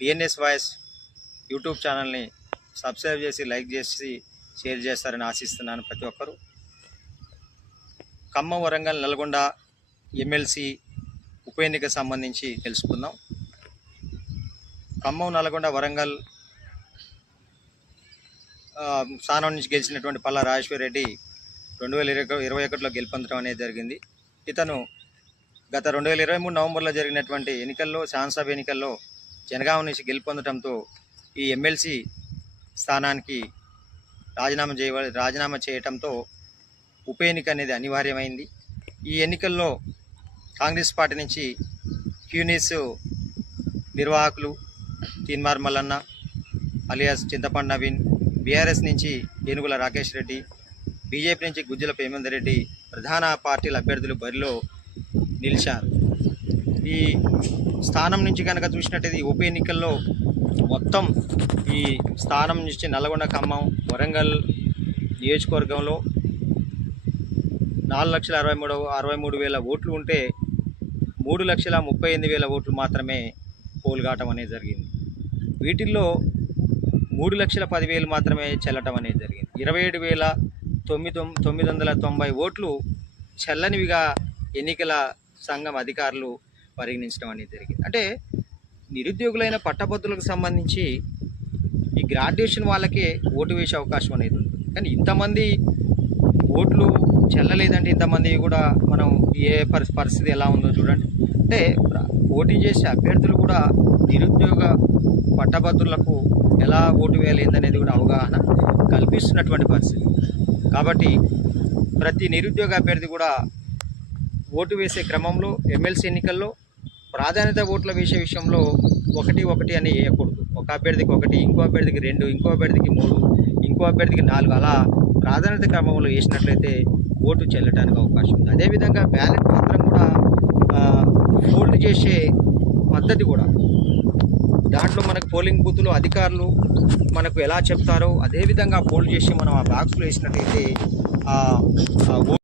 DNS voice YouTube ఛానల్ని subscribe చేసి like చేసి షేర్ చేస్తారని ఆశిస్తున్నాను. ప్రతి ఒక్కరూ ఖమ్మం, వరంగల్, నల్గొండ ఎమ్మెల్సీ ఉప ఎన్నికకు సంబంధించి తెలుసుకుందాం. ఖమ్మం, నల్గొండ, వరంగల్ స్థానం నుంచి గెలిచినటువంటి పల్లా రాజేశ్వర్ రెడ్డి 2021లో గెలుపొందడం అనేది జరిగింది. ఇతను గత 2023 నవంబర్లో జరిగినటువంటి ఎన్నికల్లో, శాసనసభ ఎన్నికల్లో జనగామ నుంచి గెలుపొందడంతో ఈ ఎమ్మెల్సీ స్థానానికి రాజీనామా చేయడంతో ఉప ఎన్నిక అనేది అనివార్యమైంది. ఈ ఎన్నికల్లో కాంగ్రెస్ పార్టీ నుంచి క్యూనిస్ నిర్వాహకులు తీన్మార్ మల్లన్న అలియాస్ చింతపండు నవీన్, బీఆర్ఎస్ నుంచి ఏనుగుల రాకేష్ రెడ్డి, బీజేపీ నుంచి గుజ్జల హేమంత్ రెడ్డి ప్రధాన పార్టీల అభ్యర్థులు బరిలో నిలిచారు. ఈ స్థానం నుంచి కనుక చూసినట్టయితే ఉప ఎన్నికల్లో మొత్తం ఈ స్థానం నుంచి నల్గొండ, ఖమ్మం, వరంగల్ నియోజకవర్గంలో 4,63,000 ఓట్లు ఉంటే 3,38,000 ఓట్లు మాత్రమే పోల్ కావటం అనేది జరిగింది. వీటిల్లో 3,10,000 మాత్రమే చెల్లటం అనేది జరిగింది. 27,990 ఓట్లు చెల్లనివిగా ఎన్నికల సంఘం అధికారులు పరిగణించడం అనేది జరిగింది. అంటే నిరుద్యోగులైన పట్టభద్రులకు సంబంధించి ఈ గ్రాడ్యుయేషన్ వాళ్ళకే ఓటు వేసే అవకాశం అనేది ఉంటుంది. కానీ ఇంతమంది ఓట్లు చెల్లలేదంటే ఇంతమంది కూడా మనం ఏ పరిస్థితి ఎలా ఉందో చూడండి. అంటే పోటీ చేసే అభ్యర్థులు కూడా నిరుద్యోగ పట్టభద్రులకు ఎలా ఓటు వేయలేదనేది కూడా అవగాహన కల్పిస్తున్నటువంటి పరిస్థితి. కాబట్టి ప్రతి నిరుద్యోగ అభ్యర్థి కూడా ఓటు వేసే క్రమంలో ఎమ్మెల్సీ ఎన్నికల్లో ప్రాధాన్యత ఓట్ల వేసే విషయంలో 1 అని వేయకూడదు. ఒక అభ్యర్థికి 1, ఇంకో అభ్యర్థికి 2, ఇంకో అభ్యర్థికి 3, ఇంకో అభ్యర్థికి 4 అలా ప్రాధాన్యత క్రమంలో వేసినట్లయితే ఓటు చెల్లడానికి అవకాశం ఉంది. అదేవిధంగా బ్యాలెట్ మాత్రం కూడా ఫోల్డ్ చేసే పద్ధతి కూడా దాంట్లో మనకు పోలింగ్ బూత్లో అధికారులు మనకు ఎలా చెప్తారో అదేవిధంగా ఫోల్డ్ చేసి మనం ఆ బాక్స్లో వేసినట్టయితే